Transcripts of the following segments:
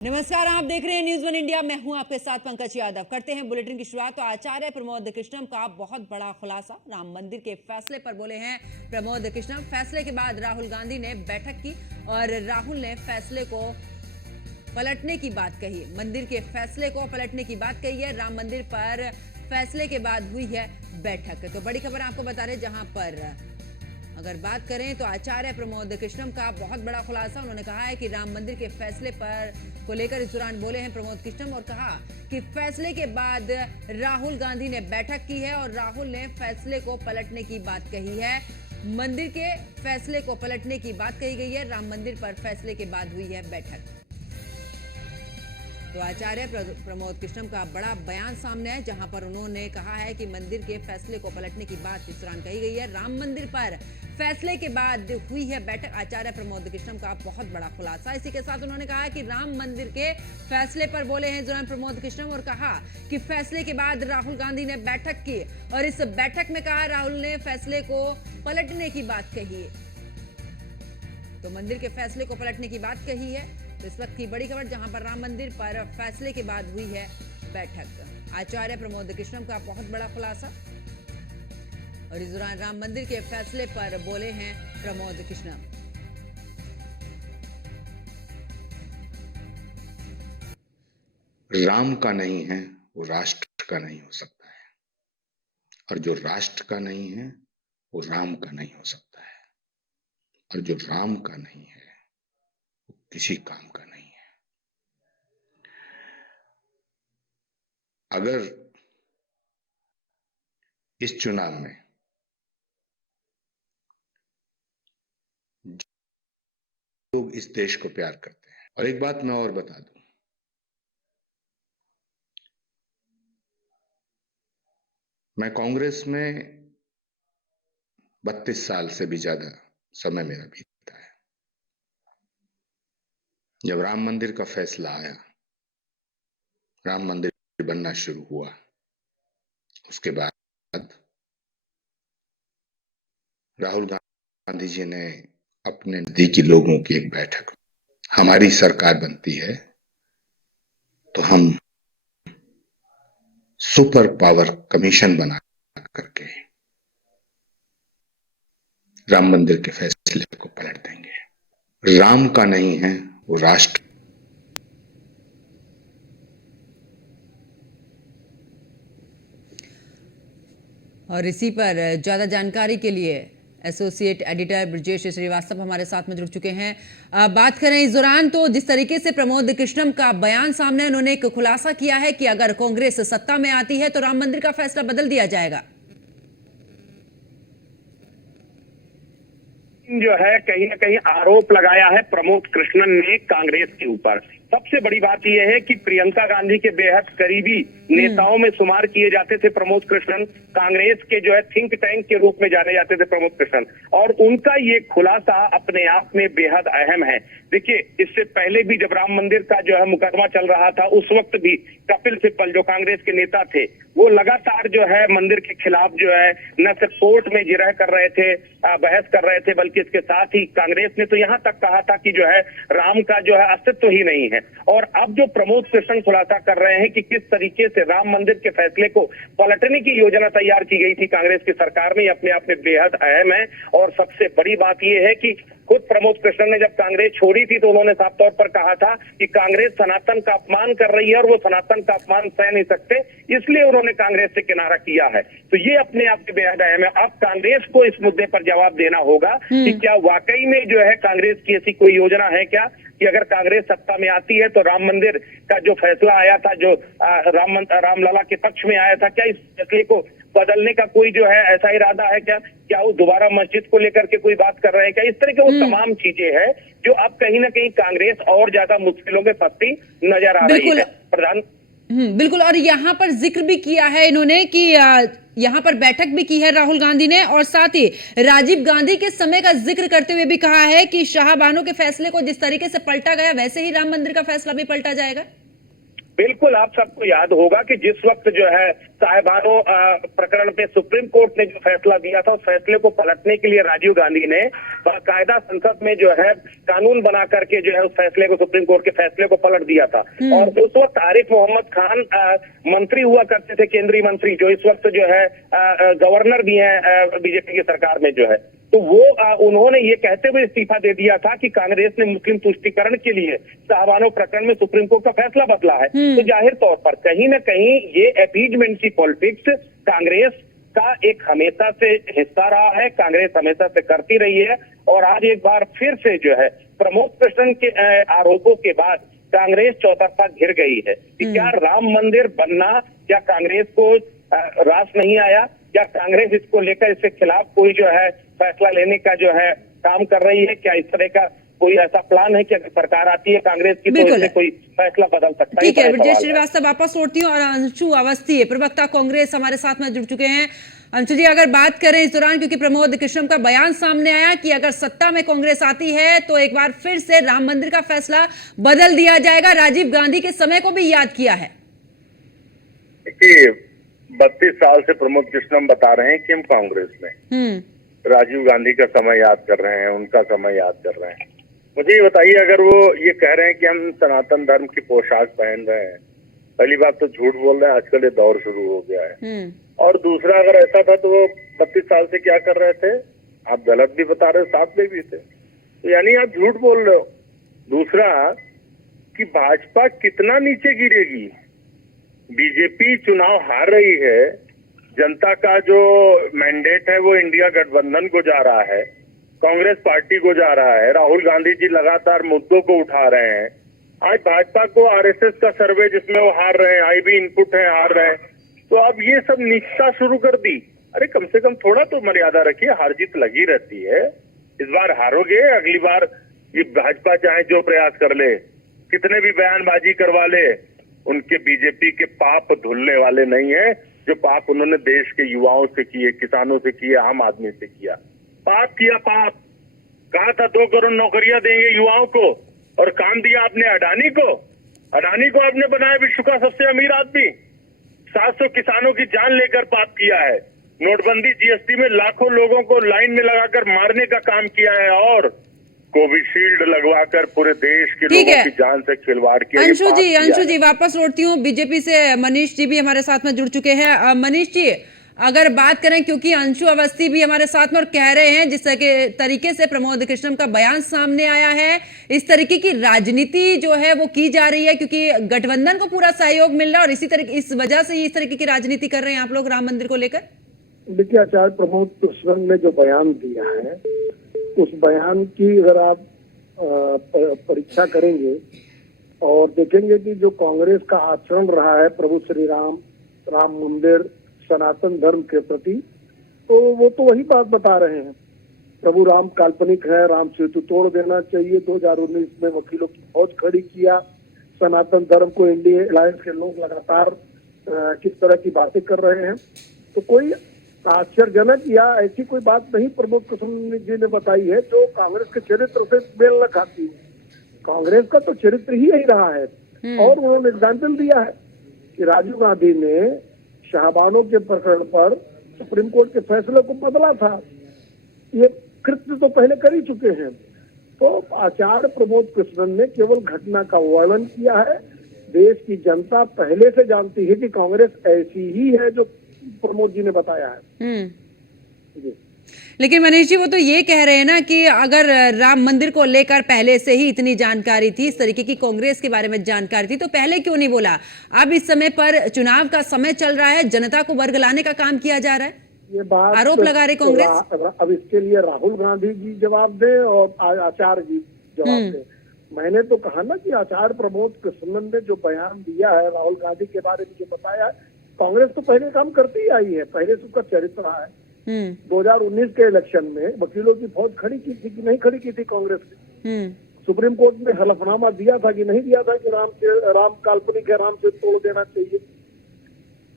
नमस्कार, आप देख रहे हैं न्यूज़ वन इंडिया। मैं हूं आपके साथ पंकज यादव। करते हैं बुलेटिन की शुरुआत। तो आचार्य प्रमोद कृष्णम का बहुत बड़ा खुलासा। राम मंदिर के फैसले पर बोले हैं प्रमोद कृष्णम। फैसले के बाद राहुल गांधी ने बैठक की और राहुल ने फैसले को पलटने की बात कही। मंदिर के फैसले को पलटने की बात कही है। राम मंदिर पर फैसले के बाद हुई है बैठक। तो बड़ी खबर आपको बता रहे, जहां पर अगर बात करें तो आचार्य प्रमोद कृष्णम का बहुत बड़ा खुलासा। उन्होंने कहा है कि राम मंदिर के फैसले पर को लेकर इस दौरान बोले हैं प्रमोद कृष्णम और कहा कि फैसले के बाद राहुल गांधी ने बैठक की है और राहुल ने फैसले को पलटने की बात कही है। मंदिर के फैसले को पलटने की बात कही गई है। राम मंदिर पर फैसले के बाद हुई है बैठक। तो आचार्य प्रमोद कृष्णम का बड़ा बयान सामने है, जहां पर उन्होंने कहा है कि मंदिर के फैसले को पलटने की बात इस दौरान कही गई है। राम मंदिर पर फैसले के बाद हुई है बैठक। आचार्य प्रमोद कृष्णम का बहुत बड़ा खुलासा। इसी के साथ उन्होंने कहा कि राम मंदिर के फैसले पर बोले हैं जनाब प्रमोद कृष्णम और कहा कि फैसले के बाद राहुल गांधी ने बैठक की और इस बैठक में कहा राहुल ने फैसले को पलटने की बात कही। तो मंदिर के फैसले को पलटने की बात कही है। तो इस वक्त की बड़ी खबर, जहां पर राम मंदिर पर फैसले के बाद हुई है बैठक। आचार्य प्रमोद कृष्णम का बहुत बड़ा खुलासा और इस दौरान राम मंदिर के फैसले पर बोले हैं प्रमोद कृष्णम। राम का नहीं है वो राष्ट्र का नहीं हो सकता है, और जो राष्ट्र का नहीं है वो राम का नहीं हो सकता है, और जो राम का नहीं है वो किसी काम का नहीं है। अगर इस चुनाव में लोग इस देश को प्यार करते हैं, और एक बात मैं और बता दूं, मैं कांग्रेस में 32 साल से भी ज्यादा समय मेरा बीता है। जब राम मंदिर का फैसला आया, राम मंदिर बनना शुरू हुआ, उसके बाद राहुल गांधी जी ने अपने नजदीकी लोगों की एक बैठक, हमारी सरकार बनती है तो हम सुपर पावर कमीशन बना करके राम मंदिर के फैसले को पलट देंगे। राम का नहीं है वो राष्ट्र। और इसी पर ज्यादा जानकारी के लिए एसोसिएट एडिटर ब्रजेश श्रीवास्तव हमारे साथ में जुड़ चुके हैं। बात करें इस दौरान, तो जिस तरीके से प्रमोद कृष्णम का बयान सामने, उन्होंने एक खुलासा किया है कि अगर कांग्रेस सत्ता में आती है तो राम मंदिर का फैसला बदल दिया जाएगा। जो है कहीं ना कहीं आरोप लगाया है प्रमोद कृष्णन ने कांग्रेस के ऊपर। सबसे बड़ी बात यह है कि प्रियंका गांधी के बेहद करीबी नेताओं में शुमार किए जाते थे प्रमोद कृष्णन। कांग्रेस के जो है थिंक टैंक के रूप में जाने जाते थे प्रमोद कृष्णन, और उनका ये खुलासा अपने आप में बेहद अहम है। देखिए, इससे पहले भी जब राम मंदिर का जो है मुकदमा चल रहा था, उस वक्त भी कपिल सिब्बल जो कांग्रेस के नेता थे, वो लगातार जो है मंदिर के खिलाफ जो है न सिर्फ कोर्ट में जिरह कर रहे थे, बहस कर रहे थे, बल्कि इसके साथ ही कांग्रेस ने तो यहाँ तक कहा था कि जो है राम का जो है अस्तित्व ही नहीं है। और अब जो प्रमोद कृष्णन खुलासा कर रहे हैं कि किस तरीके से राम मंदिर के फैसले को पलटने की योजना तैयार की गई थी कांग्रेस की सरकार में, अपने आप में बेहद अहम है। और सबसे बड़ी बात यह है कि खुद प्रमोद कृष्णन ने जब कांग्रेस छोड़ी थी तो उन्होंने साफ तौर पर कहा था कि कांग्रेस सनातन का अपमान कर रही है और वो सनातन का अपमान सह नहीं सकते, इसलिए उन्होंने कांग्रेस से किनारा किया है। तो ये अपने आप में बेहद अहम है। अब कांग्रेस को इस मुद्दे पर जवाब देना होगा कि क्या वाकई में जो है कांग्रेस की ऐसी कोई योजना है क्या कि अगर कांग्रेस सत्ता में आती है तो राम मंदिर का जो फैसला आया था, जो रामलला के पक्ष में आया था, क्या इस फैसले को बदलने का कोई जो है ऐसा इरादा है क्या? क्या वो दोबारा मस्जिद को लेकर के कोई बात कर रहे हैं क्या? इस तरह के वो तमाम चीजें हैं जो अब कहीं ना कहीं कांग्रेस और ज्यादा मुश्किलों में फंसती नजर आ रही है। प्रधान बिल्कुल, और यहाँ पर जिक्र भी किया है इन्होंने कि यहाँ पर बैठक भी की है राहुल गांधी ने, और साथ ही राजीव गांधी के समय का जिक्र करते हुए भी कहा है कि शाहबानो के फैसले को जिस तरीके से पलटा गया, वैसे ही राम मंदिर का फैसला भी पलटा जाएगा। बिल्कुल, आप सबको याद होगा कि जिस वक्त जो है साहिबानो प्रकरण पे सुप्रीम कोर्ट ने जो फैसला दिया था, उस फैसले को पलटने के लिए राजीव गांधी ने बाकायदा संसद में जो है कानून बना करके जो है उस फैसले को, सुप्रीम कोर्ट के फैसले को पलट दिया था। और उस वक्त आरिफ मोहम्मद खान मंत्री हुआ करते थे, केंद्रीय मंत्री, जो इस वक्त जो है गवर्नर भी हैं बीजेपी की सरकार में जो है। तो वो उन्होंने ये कहते हुए इस्तीफा दे दिया था कि कांग्रेस ने मुस्लिम तुष्टीकरण के लिए साहबानो प्रकरण में सुप्रीम कोर्ट का फैसला बदला है। तो जाहिर तौर पर कहीं ना कहीं ये अपीजमेंट की पॉलिटिक्स कांग्रेस का एक हमेशा से हिस्सा रहा है, कांग्रेस हमेशा से करती रही है। और आज एक बार फिर से जो है प्रमोद कृष्णन के आरोपों के बाद कांग्रेस चौतरफा घिर गई है कि क्या राम मंदिर बनना, क्या कांग्रेस को रास नहीं आया, क्या कांग्रेस इसको लेकर इसके खिलाफ कोई जो है फैसला लेने का जो है काम कर रही है, क्या इस तरह का कोई ऐसा प्लान है कि अगर सरकार आती है कांग्रेस की तो इससे कोई फैसला बदल सकता है? ठीक है, ब्रजेश श्रीवास्तव वापस लौटती हूँ और अंशु अवस्थी प्रवक्ता कांग्रेस हमारे साथ में जुड़ चुके हैं। अंशु जी, अगर बात करें इस दौरान, क्योंकि प्रमोद कृष्णम का बयान सामने आया कि अगर सत्ता में कांग्रेस आती है तो एक बार फिर से राम मंदिर का फैसला बदल दिया जाएगा, राजीव गांधी के समय को भी याद किया है। देखिए, 32 साल से प्रमोद कृष्णम बता रहे हैं कि हम कांग्रेस में, राजीव गांधी का समय याद कर रहे हैं, उनका समय याद कर रहे हैं। मुझे ये बताइए, अगर वो ये कह रहे हैं कि हम सनातन धर्म की पोशाक पहन रहे हैं, पहली बात तो झूठ बोल रहे हैं, आजकल ये दौर शुरू हो गया है। और दूसरा, अगर ऐसा था तो वो 32 साल से क्या कर रहे थे? आप गलत भी बता रहे हो, साथ में भी थे, तो यानी आप झूठ बोल रहे हो। दूसरा कि भाजपा कितना नीचे गिरेगी, बीजेपी चुनाव हार रही है, जनता का जो मैंडेट है वो इंडिया गठबंधन को जा रहा है, कांग्रेस पार्टी को जा रहा है, राहुल गांधी जी लगातार मुद्दों को उठा रहे हैं। आज भाजपा को आरएसएस का सर्वे जिसमें वो हार रहे हैं, आईबी इनपुट है, हार रहे हैं, तो अब ये सब नीचता शुरू कर दी। अरे कम से कम थोड़ा तो मर्यादा रखिए, हार जीत लगी रहती है। इस बार हारोगे, अगली बार ये भाजपा चाहे जो प्रयास कर ले, कितने भी बयानबाजी करवा ले, उनके बीजेपी के पाप धुलने वाले नहीं है। जो पाप उन्होंने देश के युवाओं से किए, किसानों से किए, आम आदमी से किया, पाप किया पाप। कहा था 2 करोड़ नौकरियां देंगे युवाओं को, और काम दिया आपने अडानी को। अडानी को आपने बनाया विश्व का सबसे अमीर आदमी। 700 किसानों की जान लेकर पाप किया है। नोटबंदी, जीएसटी में लाखों लोगों को लाइन में लगाकर मारने का काम किया है, और कोविशील्ड लगवाकर पूरे देश के लोगों की जान से खिलवाड़ किया। अंशु जी वापस लौटती हूँ। बीजेपी से मनीष जी भी हमारे साथ में जुड़ चुके हैं। मनीष जी, अगर बात करें, क्योंकि अंशु अवस्थी भी हमारे साथ में और कह रहे हैं जिस तरीके से प्रमोद कृष्णम का बयान सामने आया है, इस तरीके की राजनीति जो है वो की जा रही है, क्योंकि गठबंधन को पूरा सहयोग मिल रहा है और इस वजह से इस तरीके की राजनीति कर रहे हैं आप लोग राम मंदिर को लेकर। देखिए, आचार्य प्रमोद कृष्णन ने जो बयान दिया है, उस बयान की अगर आप परीक्षा करेंगे और देखेंगे कि जो कांग्रेस का आचरण रहा है प्रभु श्री राम, राम मंदिर, सनातन धर्म के प्रति, तो वो तो वही बात बता रहे हैं। प्रभु राम काल्पनिक है, राम सेतु तोड़ देना चाहिए, 2019 में वकीलों की फौज खड़ी किया, सनातन धर्म को इंडिया अलायंस के लोग लगातार किस तरह की बातें कर रहे हैं। तो कोई आश्चर्यजनक या ऐसी कोई बात नहीं प्रमोद कृष्णन जी ने बताई है जो कांग्रेस के चरित्र से मेल न खाती है। कांग्रेस का तो चरित्र ही यही रहा है। और उन्होंने एग्जाम्पल दिया है कि राजीव गांधी ने शाहबानों के प्रकरण पर सुप्रीम कोर्ट के फैसले को बदला था। ये कृत्य तो पहले कर ही चुके हैं। तो आचार्य प्रमोद कृष्णन ने केवल घटना का वर्णन किया है। देश की जनता पहले से जानती है कि कांग्रेस ऐसी ही है जो प्रमोद जी ने बताया है। जी। लेकिन मनीष जी, वो तो ये कह रहे हैं ना कि अगर राम मंदिर को लेकर पहले से ही इतनी जानकारी थी, इस तरीके की कांग्रेस के बारे में जानकारी थी, तो पहले क्यों नहीं बोला? अब इस समय पर चुनाव का समय चल रहा है, जनता को वर्गलाने का काम किया जा रहा है, ये बात आरोप लगा रहे कांग्रेस। अब इसके लिए राहुल गांधी जी जवाब दे और आचार्य जी जवाब दे। मैंने तो कहा ना कि आचार्य प्रमोद कृष्णन ने जो बयान दिया है, राहुल गांधी के बारे में जो बताया है, कांग्रेस तो पहले काम करती आई है, पहले से उसका चरित्र रहा है। 2019 के इलेक्शन में वकीलों की फौज खड़ी की थी कि नहीं खड़ी की थी कांग्रेस ने? सुप्रीम कोर्ट में हलफनामा दिया था कि नहीं दिया था कि राम काल्पनिक है, राम से तोड़ देना चाहिए।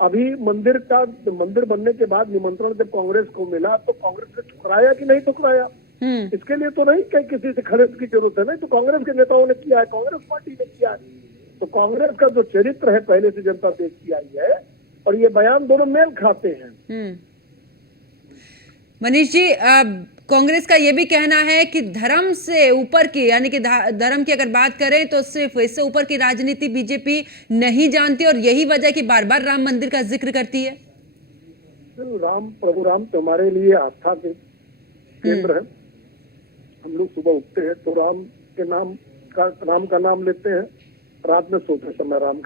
अभी मंदिर बनने के बाद निमंत्रण जब कांग्रेस को मिला तो कांग्रेस ने ठुकराया कि नहीं ठुकराया? इसके लिए तो नहीं कहीं किसी से खरीद की जरूरत है, नहीं तो कांग्रेस के नेताओं ने किया है, कांग्रेस पार्टी ने किया है। तो कांग्रेस का जो चरित्र है पहले से जनता देखती आई है, और ये बयान दोनों मेल खाते हैं। मनीष जी, कांग्रेस का ये भी कहना है कि धर्म से ऊपर की, यानी कि धर्म की अगर बात करें तो सिर्फ इससे ऊपर की राजनीति बीजेपी नहीं जानती, और यही वजह कि बार बार राम मंदिर का जिक्र करती है। प्रभु राम तो हमारे लिए आस्था के केंद्र है। हम लोग सुबह उठते हैं तो राम का नाम लेते हैं, रात में सोते समय राम का